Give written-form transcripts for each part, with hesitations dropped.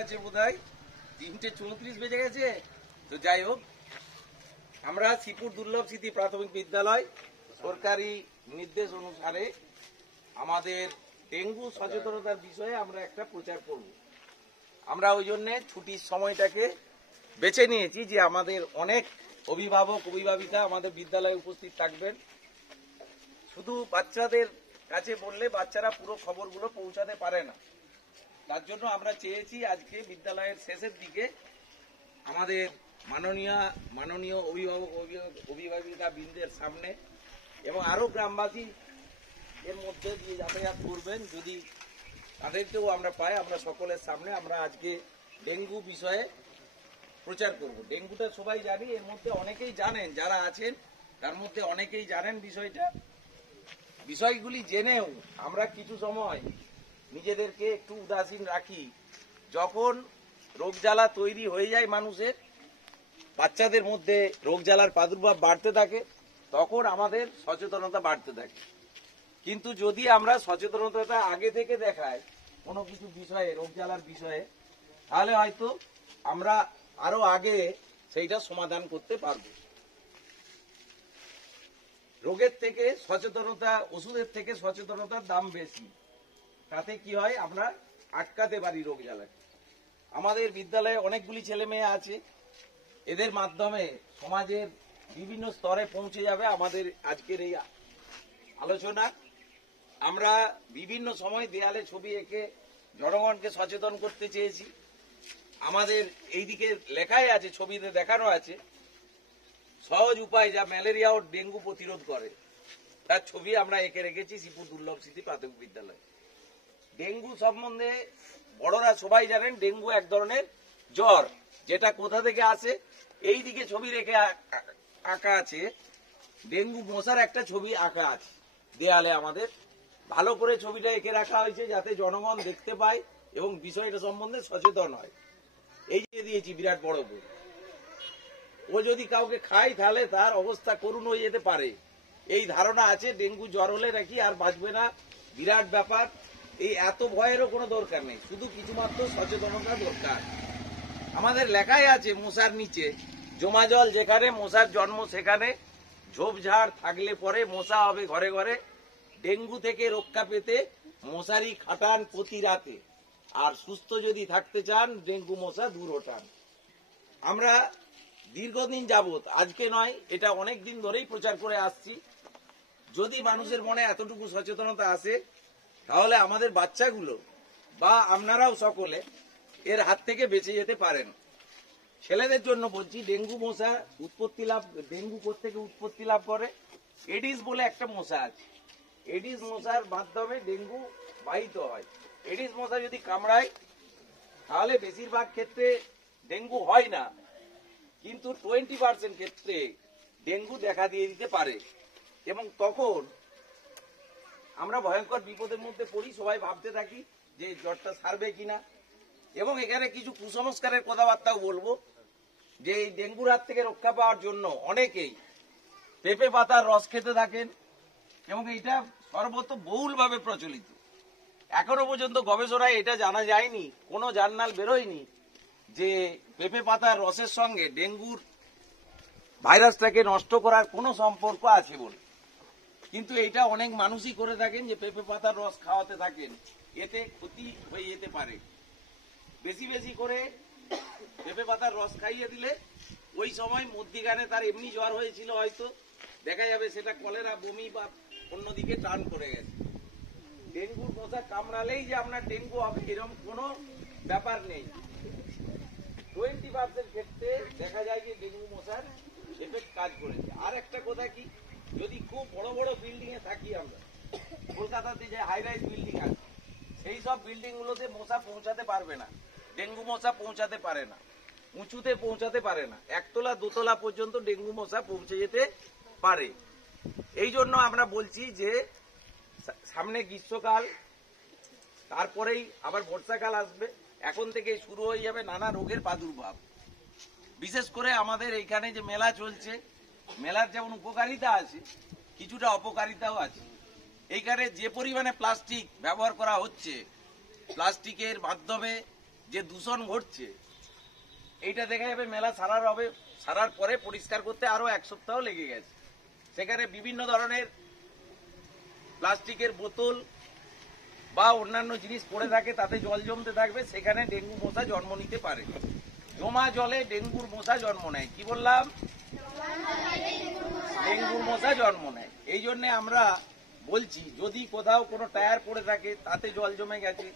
আছে বোধহয় 3:34 বেজে গেছে। তো যাই হোক, আমরা শ্রীপুর দুর্লভ স্মৃতি প্রাথমিক বিদ্যালয় সরকারি নির্দেশ অনুসারে আমাদের ডেঙ্গু সচেতনতার বিষয়ে আমরা একটা প্রচার করব। আমরা ওই জন্য ছুটির সময়টাকে বেছে নিয়েছি যে আমাদের অনেক অভিভাবক অভিভাবিকা আমাদের বিদ্যালয়ে উপস্থিত থাকবেন। শুধু বাচ্চাদের কাছে বললে বাচ্চারা পুরো খবরগুলো পৌঁছাতে পারে না, তার জন্য আমরা চেয়েছি আজকে বিদ্যালয়ের শেষের দিকে আমাদের মাননীয় অভিভাবক অভিভাবিকা বৃন্দের সামনে এবং আরো গ্রামবাসী এর মধ্যে দিয়ে যাতায়াত করবেন, যদি তাদেরকেও আমরা পাই, আমরা সকলের সামনে আমরা আজকে ডেঙ্গু বিষয়ে প্রচার করব। ডেঙ্গুটা সবাই জানি, এর মধ্যে অনেকেই জানেন, যারা আছেন তার মধ্যে অনেকেই জানেন বিষয়গুলি জেনেও আমরা কিছু সময় নিজেদেরকে একটু উদাসীন রাখি। যখন রোগ জ্বালা তৈরি হয়ে যায় মানুষের, বাচ্চাদের মধ্যে রোগ জ্বালার প্রাদুর্ভাব বাড়তে থাকে, তখন আমাদের সচেতনতা বাড়তে থাকে। কিন্তু যদি আমরা সচেতনতাটা আগে থেকে দেখাই কোনো কিছু বিষয়ে, রোগ জ্বালার বিষয়ে, তাহলে হয়তো আমরা আরো আগে সেইটা সমাধান করতে পারব। রোগের থেকে সচেতনতা, ওষুধের থেকে সচেতনতার দাম বেশি। তাতে কি হয়, আমরা আটকাতে পারি রোগ জ্বালাকে। আমাদের বিদ্যালয়ে অনেকগুলি ছেলে মেয়ে আছে, এদের মাধ্যমে সমাজের বিভিন্ন স্তরে পৌঁছে যাবে আমাদের আজকের এই আলোচনা। আমরা বিভিন্ন সময় দেয়ালে ছবি এঁকে জনগণকে সচেতন করতে চেয়েছি। আমাদের এইদিকে লেখাই আছে, ছবিতে দেখানো আছে সহজ উপায় যা ম্যালেরিয়া ও ডেঙ্গু প্রতিরোধ করে, তার ছবি আমরা এঁকে রেখেছি শ্রীপুর দুর্লভ স্মৃতি প্রাথমিক বিদ্যালয়। ডেঙ্গু সম্বন্ধে বড়রা সবাই জানেন, ডেঙ্গু এক ধরনের জ্বর, যেটা কোথা থেকে আসে, এই দিকে ছবি রেখে আঁকা আছে, ডেঙ্গু মশার একটা ছবি আঁকা আছে দেয়ালে। আমাদের ভালো করে ছবিটা এঁকে রাখা হয়েছে যাতে জনগণ দেখতে পায় এবং বিষয়টা সম্বন্ধে সচেতন হয়। এই যে দিয়েছি বিরাট বড় বই, ও যদি কাউকে খায় তাহলে তার অবস্থা করুণ হয়ে যেতে পারে, এই ধারণা আছে। ডেঙ্গু জ্বর হলে নাকি আর বাঁচবে না, বিরাট ব্যাপার। এই এত ভয়েরও কোনো দরকার নেই, শুধু কিছুমাত্র সচেতনতা দরকার। আমাদের লেখাই আছে মশার নিচে, জমা জল যেখানে মশার জন্ম সেখানে, ঝোপঝাড় থাকলে পরে মশা হবে ঘরে ঘরে, ডেঙ্গু থেকে রক্ষা পেতে মশারি খাটান প্রতি রাতে, আর সুস্থ যদি থাকতে চান ডেঙ্গু মশা দূর হটান। আমরা দীর্ঘদিন যাবত, আজকে নয়, এটা অনেক দিন ধরেই প্রচার করে আসছি। যদি মানুষের মনে এতটুকু সচেতনতা আসে, তাহলে আমাদের বাচ্চাগুলো বা আপনারাও সকলে এর হাত থেকে বেঁচে যেতে পারেন। ছেলেদের জন্য বলছি, ডেঙ্গু মশা ডেঙ্গু থেকে উৎপত্তি লাভ করে এডিস বলে একটা মশা আছে। এডিস মশার মাধ্যমে ডেঙ্গু বাহিত হয়। এডিস মশা যদি কামড়ায় তাহলে বেশিরভাগ ক্ষেত্রে ডেঙ্গু হয় না, কিন্তু 20% ক্ষেত্রে ডেঙ্গু দেখা দিয়ে দিতে পারে, এবং তখন আমরা ভয়ঙ্কর বিপদের মধ্যে পড়ি। সবাই ভাবতে থাকি যে জ্বরটা সারবে কিনা, এবং এখানে কিছু কুসংস্কারের কথাবার্তাও বলবো। যে এই ডেঙ্গুর হাত থেকে রক্ষা পাওয়ার জন্য অনেকেই পেঁপে পাতার রস খেতে থাকেন, এবং এটা সর্বতোমুলভাবে প্রচলিত। এখনো পর্যন্ত গবেষণায় এটা জানা যায়নি, কোনো জার্নাল বেরোয়নি যে পেঁপে পাতার রসের সঙ্গে ডেঙ্গুর ভাইরাসটাকে নষ্ট করার কোনো সম্পর্ক আছে বলে। কিন্তু এটা অনেক মানুষই করে থাকেন, যে পেঁপে পাতার রস খাওয়াতে থাকেন, এতে ক্ষতি হয়ে যেতে পারে। বেশি বেশি করে পেঁপে পাতার রস খাইয়ে দিলে ওই সময় মধ্যিখানে তার এমনি জ্বর হয়েছিল, হয়তো দেখা যাবে সেটা কলেরা, বমি বা অন্যদিকে টান করে গেছে। ডেঙ্গুর মশা কামড়ালেই যে আপনার ডেঙ্গু হবে এরকম কোনো ব্যাপার নেই। 20% ক্ষেত্রে দেখা যায় যে ডেঙ্গু মশার এফেক্ট কাজ করেছে। আর একটা কথা কি, যদি খুব বড় বড় বিল্ডিং এ থাকি আমরা, কলকাতাতে যে হাই রাইজ বিল্ডিং আছে, সেই সব বিল্ডিং গুলোতে মশা পৌঁছাতে পারবে না, ডেঙ্গু মশা পৌঁছাতে পারে না, উঁচুতে পৌঁছাতে পারে না। একতলা দোতলা পর্যন্ত ডেঙ্গু মশা পৌঁছে যেতে পারে। এই জন্য আমরা বলছি যে সামনে গ্রীষ্মকাল, তারপরেই আবার বর্ষাকাল আসবে, এখন থেকে শুরু হয়ে যাবে নানা রোগের প্রাদুর্ভাব। বিশেষ করে আমাদের এইখানে যে মেলা চলছে, মেলার যেমন উপকারিতা আছে, কিছুটা অপকারিতাও আছে। এইখানে যে পরিমাণে প্লাস্টিক ব্যবহার করা হচ্ছে, প্লাস্টিকের মাধ্যমে যে দূষণ ঘটছে, এইটা দেখা যাবে মেলা সারার হবে, সারার পরে পরিষ্কার করতে আরো 1 সপ্তাহ লেগে গেছে। সেখানে বিভিন্ন ধরনের প্লাস্টিকের বোতল বা অন্যান্য জিনিস পড়ে থাকে, তাতে জল জমতে থাকবে, সেখানে ডেঙ্গু মশা জন্ম নিতে পারে। জমা জলে ডেঙ্গুর মশা জন্ম নেয়। কি বললাম? ডেঙ্গুর মশা জন্ম নেয়। এই জন্য আমরা বলছি, যদি কোথাও কোনো টায়ার পড়ে থাকে, তাতে জল জমে গেছে,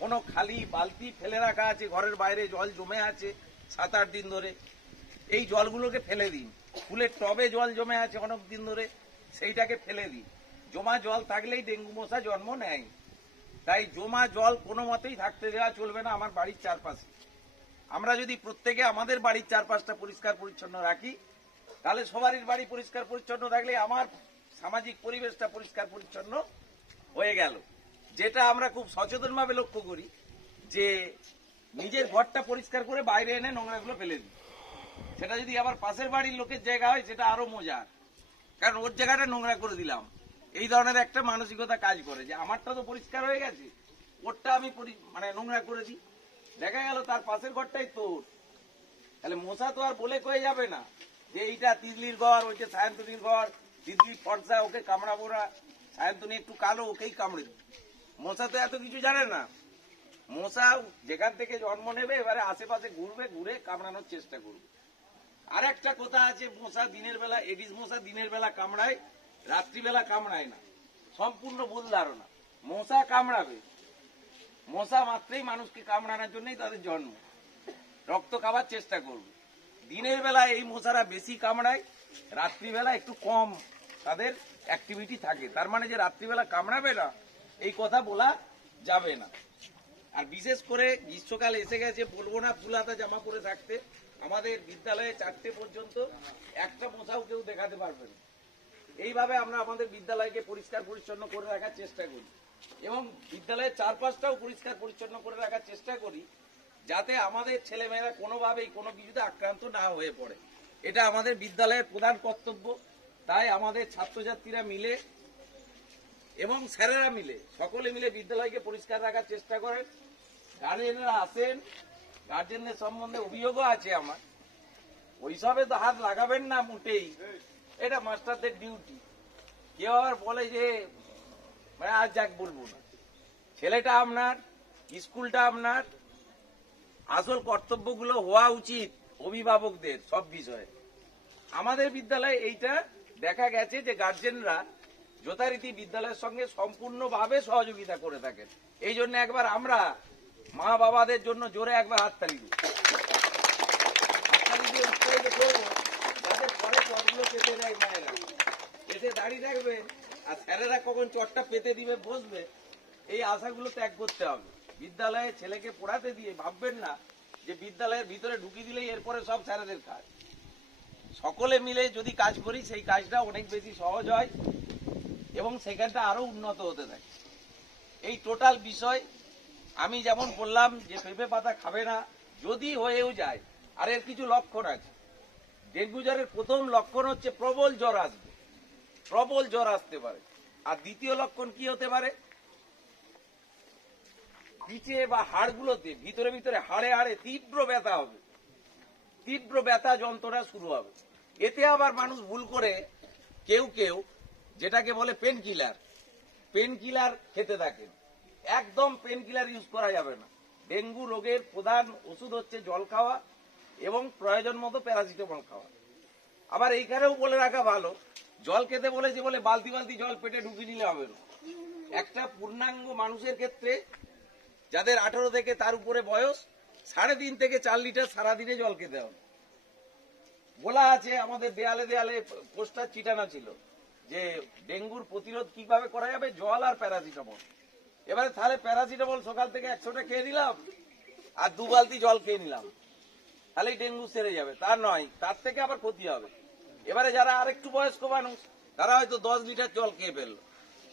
কোনো খালি বালতি ফেলে রাখা আছে, ঘরের বাইরে জল জমে আছে 7-8 দিন ধরে, এই জলগুলোকে ফেলে দিন। ফুলের টবে জল জমে আছে অনেক দিন ধরে, সেইটাকে ফেলে দিন। জমা জল থাকলেই ডেঙ্গু মশা জন্ম নেয়। তাই জমা জল কোনো মতেই থাকতে দেওয়া চলবে না আমার বাড়ির চারপাশে। আমরা যদি প্রত্যেকে আমাদের বাড়ির চারপাশটা পরিষ্কার পরিচ্ছন্ন রাখি, তাহলে সবারই বাড়ি পরিষ্কার পরিচ্ছন্ন থাকলে আমার সামাজিক পরিবেশটা পরিষ্কার পরিচ্ছন্ন হয়ে গেল। যেটা আমরা খুব সচেতনভাবে লক্ষ্য করি, যে নিজের ঘরটা পরিষ্কার করে বাইরে এনে নোংরাগুলো ফেলে দিই। সেটা যদি আবার পাশের বাড়ির লোকের জায়গা হয়, সেটা আরো মজার, কারণ ওর জায়গাটা নোংরা করে দিলাম। এই ধরনের একটা মানসিকতা কাজ করে, যে আমারটা তো পরিষ্কার হয়ে গেছে, ওরটা আমি নোংরা করে দিই। দেখা গেল তার পাশের ঘরটাই তোর। তাহলে মশা তো আর বলে কয়ে যাবে না যে এইটা তিতলির ঘর, ওইটা সায়ন্তনীর ঘর, তিতলি ফর্সা, ওকে কামড়াবো না, সায়ন্তনী একটু কালো, ওকেই কামড়ে দিই। মশা তো এত কিছু জানে না। মশা যেখান থেকে জন্ম নেবে, এবারে আশেপাশে ঘুরবে, ঘুরে কামড়ানোর চেষ্টা করবে। আর একটা কথা আছে, মশা দিনের বেলা, এডিস মশা দিনের বেলা কামড়ায়, রাত্রিবেলা কামড়ায় না। সম্পূর্ণ ভুল ধারণা। মশা কামড়াবে, মশা মাত্রই মানুষকে কামড়ানোর জন্যই তাদের জন্ম। রক্ত খাবার চেষ্টা করবে। দিনের বেলা এই মশারা বেশি কামড়ায়, রাত্রিবেলা একটু কম তাদের অ্যাক্টিভিটি থাকে। তার মানে যে রাত্রিবেলা কামড়াবে না, এই কথা বলা যাবে না। আর বিশেষ করে গ্রীষ্মকাল এসে গেছে, বলবো না ফুল হাতা জামা পরে থাকতে। আমাদের বিদ্যালয়ে 4টে পর্যন্ত একটা মশাও কেউ দেখাতে পারবে না। এইভাবে আমরা আমাদের বিদ্যালয়কে পরিষ্কার পরিচ্ছন্ন করে রাখার চেষ্টা করি, এবং বিদ্যালয়ের চারপাশটাও পরিষ্কার পরিচ্ছন্ন করে রাখার চেষ্টা করি, যাতে আমাদের ছেলেমেয়েরা কোনোভাবেই কোনো কিছুতে আক্রান্ত না হয়ে পড়ে। এটা আমাদের বিদ্যালয়ের প্রধান কর্তব্য। তাই আমাদের ছাত্রছাত্রীরা মিলে এবং স্যারেরা মিলে, সকলে মিলে বিদ্যালয়কে পরিষ্কার রাখার চেষ্টা করেন। গার্জেনরা আসেন, গার্জেনদের সম্বন্ধে অভিযোগও আছে আমার। ওইসবে তো হাত লাগাবেন না মোটেই, এটা মাস্টারদের ডিউটি। কেউ আবার বলে যে আজ যাক বলবো না, ছেলেটা আপনার, স্কুলটা আপনার, আসল কর্তব্যগুলো হওয়া উচিত অভিভাবকদের সব বিষয়ে। আমাদের বিদ্যালয়ে এইটা দেখা গেছে যে গার্জেনরা যথারীতি বিদ্যালয়ের সঙ্গে সম্পূর্ণভাবে সহযোগিতা করে থাকেন। এই জন্য একবার আমরা মা বাবাদের জন্য জোরে একবার হাততালি দিই, হাততালি দিয়ে উৎসাহিত করবো, যাতে পরে চটগুলো পেতে দেয় মায়েরা, পেতে দাঁড়িয়ে থাকবে, আর স্যারেরা কখন চটটা পেতে দিবে বসবে, এই আশাগুলো ত্যাগ করতে হবে। বিদ্যালয়ে ছেলেকে পড়াতে দিয়ে ভাববেন না যে বিদ্যালয়ের ভিতরে ঢুকিয়ে দিলেই এরপরে সব স্যারেদের কাজ। সকলে মিলে যদি কাজ করি, সেই কাজটা অনেক বেশি সহজ হয় এবং সেখানটা আরো উন্নত হতে থাকে। এই টোটাল বিষয় আমি যেমন বললাম যে পেঁপে পাতা খাবে না, যদি হয়েও যায়, আর এর কিছু লক্ষণ আছে। ডেঙ্গু জ্বরের প্রথম লক্ষণ হচ্ছে প্রবল জ্বর আসবে, প্রবল জ্বর আসতে পারে। আর দ্বিতীয় লক্ষণ কি হতে পারে? পিঠে বা হাড়গুলোতে ভিতরে ভিতরে হাড়ে হাড়ে তীব্র ব্যথা হবে, তীব্র ব্যথা যন্ত্রণা শুরু হবে। এতে আবার মানুষ ভুল করে কেউ কেউ যেটাকে বলে পেন কিলার খেতে থাকেন। একদম পেন কিলার ইউজ করা যাবে না। ডেঙ্গু রোগের প্রধান ওষুধ হচ্ছে জল খাওয়া এবং প্রয়োজন মতো প্যারাসিটামল খাওয়া। আবার এইখানেও বলে রাখা ভালো, জল খেতে বলেছে বলে বালতি বালতি জল পেটে ঢুকিয়ে নিলে হবে না। একটা পূর্ণাঙ্গ মানুষের ক্ষেত্রে, যাদের 18 থেকে তার উপরে বয়স, 3.5 থেকে 4 লিটার সারাদিনে জল খেতে হবে। বলা আছে, আমাদের দেয়ালে দেয়ালে পোস্টার চিটানো ছিল যে ডেঙ্গুর প্রতিরোধ কিভাবে করা যাবে, জল আর প্যারাসিটামল। এবারে তাহলে প্যারাসিটামল সকাল থেকে 100টা খেয়ে নিলাম আর 2 বালতি জল খেয়ে নিলাম, তাহলেই ডেঙ্গু সেরে যাবে। তা নয়, তার থেকে আবার ক্ষতি হবে। এবারে যারা আরেকটু বয়স্ক মানুষ, তারা হয়তো 10 লিটার জল খেয়ে ফেললো,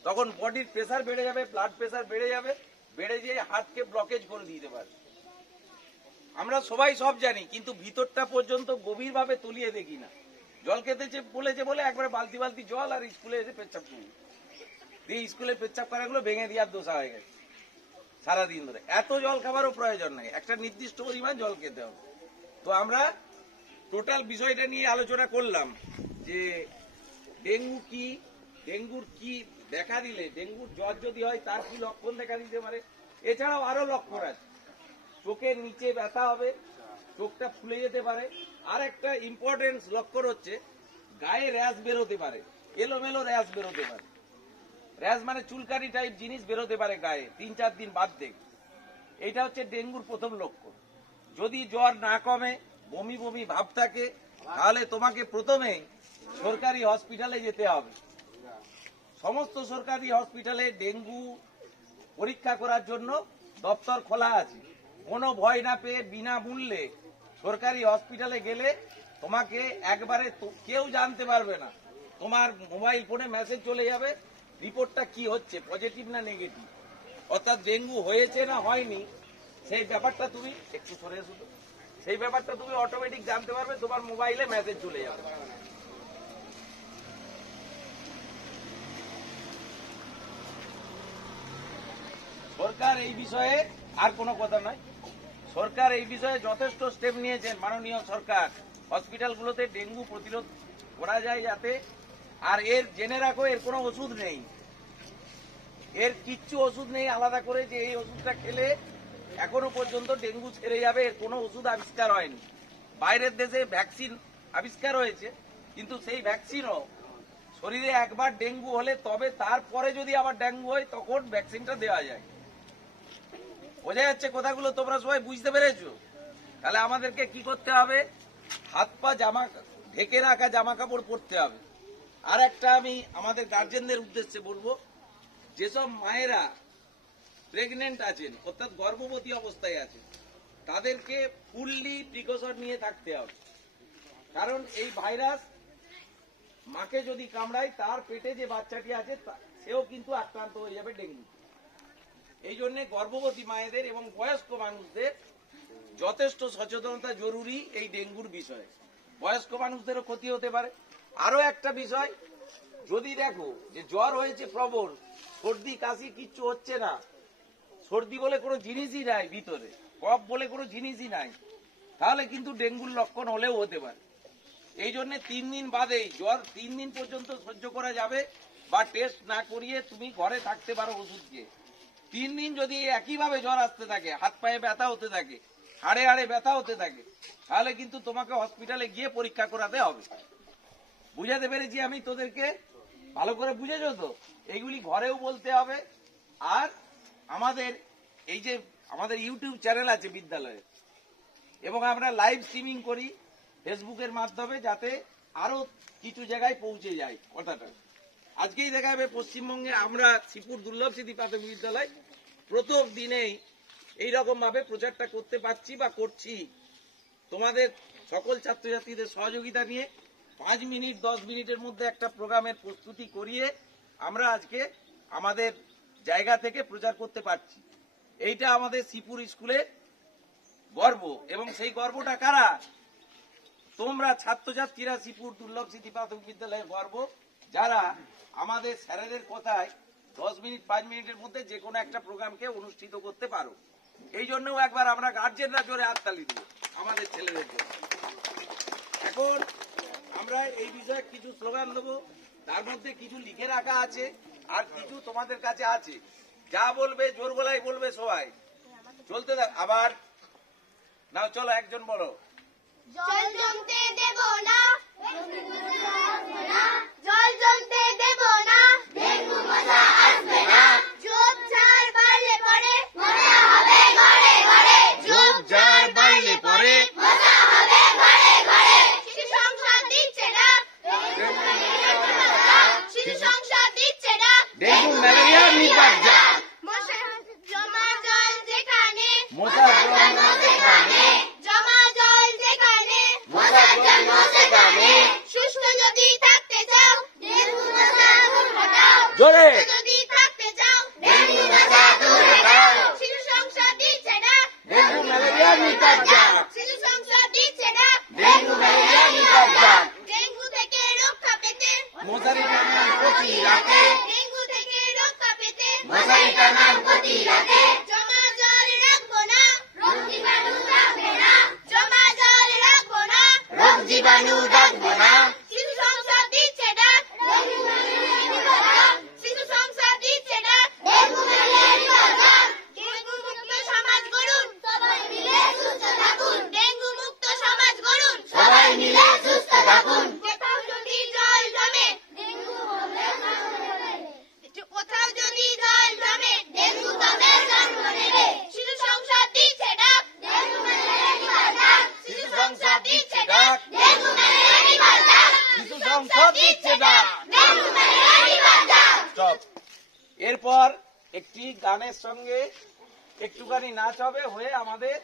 তখন বডির প্রেসার বেড়ে যাবে, ব্লাড প্রেসার বেড়ে যাবে, বেড়ে যেয়ে হার্টকে ব্লকেজ করে দিতে পারে। আমরা সবাই সব জানি, কিন্তু ভিতরটা পর্যন্ত গভীরভাবে তলিয়ে দেখি না। জল খেতে বলেছে বলে একবারে বালতি বালতি জল আর স্কুলে এসে পেচ্ছাপ করবো দিয়ে স্কুলে পেচ্ছাপ করাগুলো ভেঙে দেওয়ার দোষা হয়ে গেছে। সারাদিন ধরে। এত জল খাবারও প্রয়োজন নেই, একটা নির্দিষ্ট পরিমাণ জল খেতে হবে। তো আমরা টোটাল বিষয়টা নিয়ে আলোচনা করলাম যে ডেঙ্গু কি, ডেঙ্গুর কি দেখা দিলে, ডেঙ্গুর জ্বর যদি হয় তার কি লক্ষণ দেখা দিতে পারে। এছাড়াও আরো লক্ষণ আছে, চোখের নিচে ব্যথা হবে, চোখটা ফুলে যেতে পারে। আর একটা ইম্পর্টেন্ট লক্ষণ হচ্ছে গায়ে র্যাশ বেরোতে পারে, এলোমেলো র্যাশ বেরোতে পারে। র্যাশ মানে চুলকানি টাইপ জিনিস বেরোতে পারে গায়ে 3-4 দিন বাদ থেকে। এইটা হচ্ছে ডেঙ্গুর প্রথম লক্ষণ। যদি জ্বর না কমে, বমি বমি ভাব থাকে, তাহলে তোমাকে প্রথমে সরকারি হসপিটালে যেতে হবে। সমস্ত সরকারি হসপিটালে ডেঙ্গু পরীক্ষা করার জন্য দপ্তর খোলা আছে। কোনো ভয় না পেয়ে বিনামূল্যে সরকারি হসপিটালে গেলে তোমাকে একবারে কেউ জানতে পারবে না, তোমার মোবাইল ফোনে মেসেজ চলে যাবে রিপোর্টটা কি হচ্ছে, পজিটিভ না নেগেটিভ, অর্থাৎ ডেঙ্গু হয়েছে না হয়নি সেই ব্যাপারটা তুমি একটু সরে এসো, সেই ব্যাপারটা তুমি অটোমেটিক জানতে পারবে, তোমার মোবাইলে মেসেজ চলে যাবে। সরকার এই বিষয়ে আর কোনো কথা নয়, সরকার এই বিষয়ে যথেষ্ট স্টেপ নিয়েছেন। মাননীয় সরকার হসপিটালগুলোতে ডেঙ্গু প্রতিরোধ করা যায় যাতে। আর এর জেনে রাখো, এর কোনো ওষুধ নেই, এর কিচ্ছু ওষুধ নেই আলাদা করে যে এই ওষুধটা খেলে এখনো পর্যন্ত ডেঙ্গু ছেড়ে যাবে, এর কোনো ওষুধ আবিষ্কার হয়নি। বাইরের দেশে ভ্যাকসিন আবিষ্কার হয়েছে, কিন্তু সেই ভ্যাকসিনও শরীরে একবার ডেঙ্গু হলে তবে তারপরে যদি আবার ডেঙ্গু হয় তখন ভ্যাকসিনটা দেওয়া যায়। বোঝা যাচ্ছে কথাগুলো? তোমরা সবাই বুঝতে পেরেছো? তাহলে আমাদেরকে কি করতে হবে? হাত পা জামা ঢেকে রাখা জামা কাপড় পরতে হবে। আর একটা আমি আমাদের গার্জেনদের উদ্দেশ্যে বলবো, যেসব মায়েরা প্রেগনেন্ট আছেন অর্থাৎ গর্ভবতী অবস্থায় আছেন তাদেরকে ফুললি প্রিকশন নিয়ে থাকতে হবে। কারণ এই ভাইরাস মাকে যদি কামড়ায় তার পেটে যে বাচ্চাটি আছে সেও কিন্তু আক্রান্ত হয়ে যাবে ডেঙ্গু। এই জন্য গর্ভবতী মায়েদের এবং বয়স্ক মানুষদের যথেষ্ট সচেতনতা জরুরি এই ডেঙ্গুর বিষয়ে। বয়স্ক মানুষদেরও ক্ষতি হতে পারে। আরো একটা বিষয়, যদি দেখো যে জ্বর হয়েছে প্রবল, সর্দি কাশি কিচ্ছু হচ্ছে না, সর্দি বলে কোনো জিনিসই নাই ভিতরে, কফ বলে কোনো জিনিসই নাই, তাহলে কিন্তু ডেঙ্গুর লক্ষণ হলেও হতে পারে। এই জন্য 3 দিন বাদেই, জ্বর 3 দিন পর্যন্ত সহ্য করা যাবে বা টেস্ট না করিয়ে তুমি ঘরে থাকতে পারো ওষুধ দিয়ে। 3 দিন যদি একইভাবে জ্বর আসতে থাকে, হাত পায়ে ব্যথা হতে থাকে, হাড়ে হাড়ে ব্যথা হতে থাকে, তাহলে কিন্তু তোমাকে হসপিটালে গিয়ে পরীক্ষা করাতে হবে। বুঝাতে পেরেছি আমি তোদেরকে? ভালো করে বুঝেছো তো? এইগুলি ঘরেও বলতে হবে। আর আমাদের এই যে আমাদের ইউটিউব চ্যানেল আছে বিদ্যালয়ে, এবং আমরা লাইভ স্ট্রিমিং করি ফেসবুকের মাধ্যমে, যাতে আরো কিছু জায়গায় পৌঁছে যায় কথাটা। আজকেই দেখা যাবে পশ্চিমবঙ্গে আমরা শ্রীপুর দুর্লভ স্মৃতি প্রাথমিক বিদ্যালয় প্রথম দিনেই এইরকম ভাবে প্রচারটা করতে পারছি বা করছি। তোমাদের সকল ছাত্রছাত্রীদের সহযোগিতা নিয়ে 5 মিনিট 10 মিনিটের মধ্যে একটা প্রোগ্রামের প্রস্তুতি করিয়ে আমরা আজকে আমাদের জায়গা থেকে প্রচার করতে পারছি। এইটা আমাদের শ্রীপুর স্কুলের গর্ব, এবং সেই গর্বটা কারা? তোমরা ছাত্রছাত্রীরা শ্রীপুর দুর্লভ স্মৃতি প্রাথমিক বিদ্যালয়ের গর্ব, যারা আমাদের স্যারেদের কথায় 10 মিনিট 5 মিনিটের মধ্যে যে কোনো একটা প্রোগ্রামকে অনুষ্ঠিত করতে পারো। এই জন্যও একবার আমরা গার্জেনরা জোরে হাততালি দেব আমাদের ছেলেদের জন্য। এখন আমরা এই বিষয়ে কিছু স্লোগান দেবো, তার মধ্যে কিছু লিখে রাখা আছে আর কিছু তোমাদের কাছে আছে। যা বলবে জোর গলায় বলবে সবাই, চলতে থাক। আবার নাও, চলো একজন বলো। জল জমতে দেব না, জল জমতে দেব না, ডেঙ্গু মশা আসবে না, ঝোপঝাড় বাড়লে পরে মশা হবে ঘরে ঘরে, ঝোপঝাড় বাড়লে পরে মশা হবে ঘরে ঘরে। শিশু সংসার দিচ্ছে না, শিশু সংসার দিচ্ছে না, ডেঙ্গু ম্যালেরিয়া নিপাত। মশা জমা জল যেখানে, মশার জন্ম সেখানে, জমা জল যেখানে, মশার জন্ম সেখানে। সুস্থ যদি থাকতে চাও, ডেঙ্গু মশা দূর হটাও, জোরে যদি থাকতে চাও, ডেঙ্গু মশা দূর হটাও। শিশু সংসার দিচ্ছে না, ডেঙ্গু ম্যালেরিয়া নিপাত। শিশু সংসার দিচ্ছে না, ডেঙ্গু ম্যালেরিয়া নিপাত। ডেঙ্গু থেকে রক্ষা পেতে মশারি টানার প্রতি রাতে, ডেঙ্গু থেকে রক্ষা পেতে মশারি টানার প্রতি রাতে, জমা সংসদ দিচ্ছে ডাক, ডেঙ্গু ম্যালেরিয়া নিবার ডাক, শিশু সংসদ দিচ্ছে ডাক। ডেঙ্গু ম্যালেরিয়া নিবার ডাক। স্টপ। এরপর একটি গানের সঙ্গে একটুখানি নাচ হবে, হয়ে আমাদের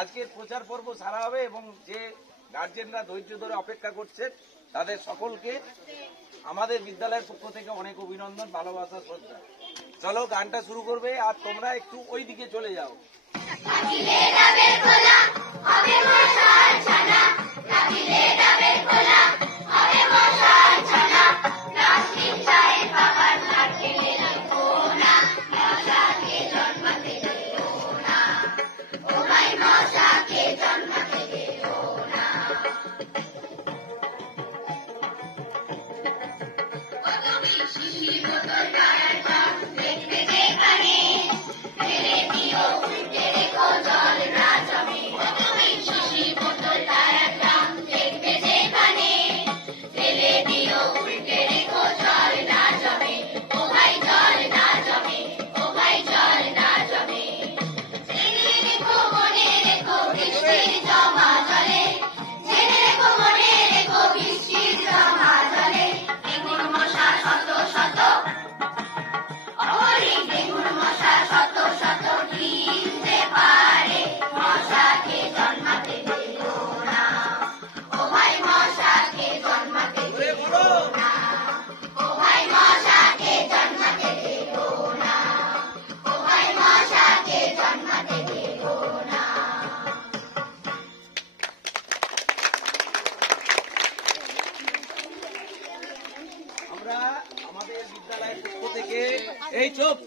আজকের প্রচার পর্ব সারা হবে এবং যে গার্জেনরা ধৈর্য ধরে অপেক্ষা করছেন তাদের সকলকে আমাদের বিদ্যালয়ের পক্ষ থেকে অনেক অভিনন্দন, ভালোবাসা, শ্রদ্ধা। চলো গানটা শুরু করবে আর তোমরা একটু ওই দিকে চলে যাও। রাখিলে ডাবের খোলা, হবে মশার ছানা, রাখিলে ডাবের খোলা, হবে মশার ছানা, প্লাস্টিক চায়ে খাবার না খেলে রেখো না, মশাকে জন্মাতে দিও না, ও ভাই মশাকে জন্মাতে দিও না। ও তুমি শিশির বোতল টায়ারটা দেখবে যেখানে, ফেলে দিও উল্টে রেখো জল না জমে। ও তুমি শিশির বোতল টায়ারটা দেখবে যেখানে, ফেলে দিও উল্টে রেখো জল না জমে, ও ভাই জল না জমে, ও ভাই জল না জমে। জেনে রেখো মনে রেখো বৃষ্টির জমা জলে, জেনে রেখো মনে রেখো বৃষ্টির জমা জলে, ডেঙ্গুর মশা শত শত, অহরি ডেঙ্গুর মশা শত শত গিলতে পারে, মশাকে জন্মাতে দিও না, ও ভাই মশাকে জন্মাতে দিও না, ও ভাই মশাকে জন্মাতে দিও না, ও ভাই মশাকে জন্মাতে দিও না। আমরা আমাদের বিদ্যালয়ের পক্ষ থেকে এই চুপ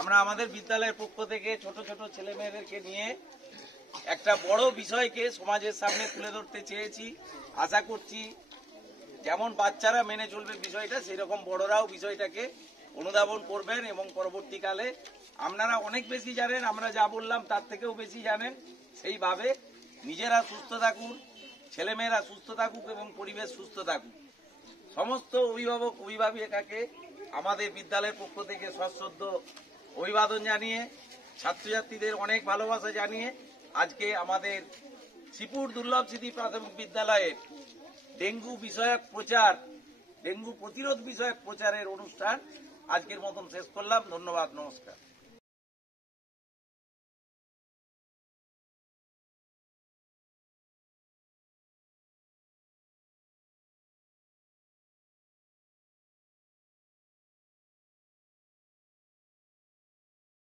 আমরা আমাদের বিদ্যালয়ের পক্ষ থেকে ছোট ছোট ছেলে মেয়েদেরকে নিয়ে একটা বড় বিষয়কে সমাজের সামনে তুলে ধরতে চেয়েছি। আশা করছি যেমন বাচ্চারা মেনে চলবে বিষয়টা, সেই রকম বড়রাও বিষয়টাকে অনুধাবন করবেন এবং পরবর্তীকালে আপনারা অনেক বেশি জানেন, আমরা যা বললাম তার থেকেও বেশি জানেন। সেইভাবে নিজেরা সুস্থ থাকুন, ছেলেমেয়েরা সুস্থ থাকুক এবং পরিবেশ সুস্থ থাকুক। সমস্ত অভিভাবক অভিভাবিকাকে আমাদের বিদ্যালয়ের পক্ষ থেকে সশ্রদ্ধ অভিবাদন জানিয়ে, ছাত্রছাত্রীদের অনেক ভালোবাসা জানিয়ে আজকে আমাদের শ্রীপুর দুর্লভ স্মৃতি প্রাথমিক বিদ্যালয়ের ডেঙ্গু বিষয়ক প্রচার, ডেঙ্গু প্রতিরোধ বিষয়ক প্রচারের অনুষ্ঠান আজকের মতন শেষ করলাম। ধন্যবাদ, নমস্কার।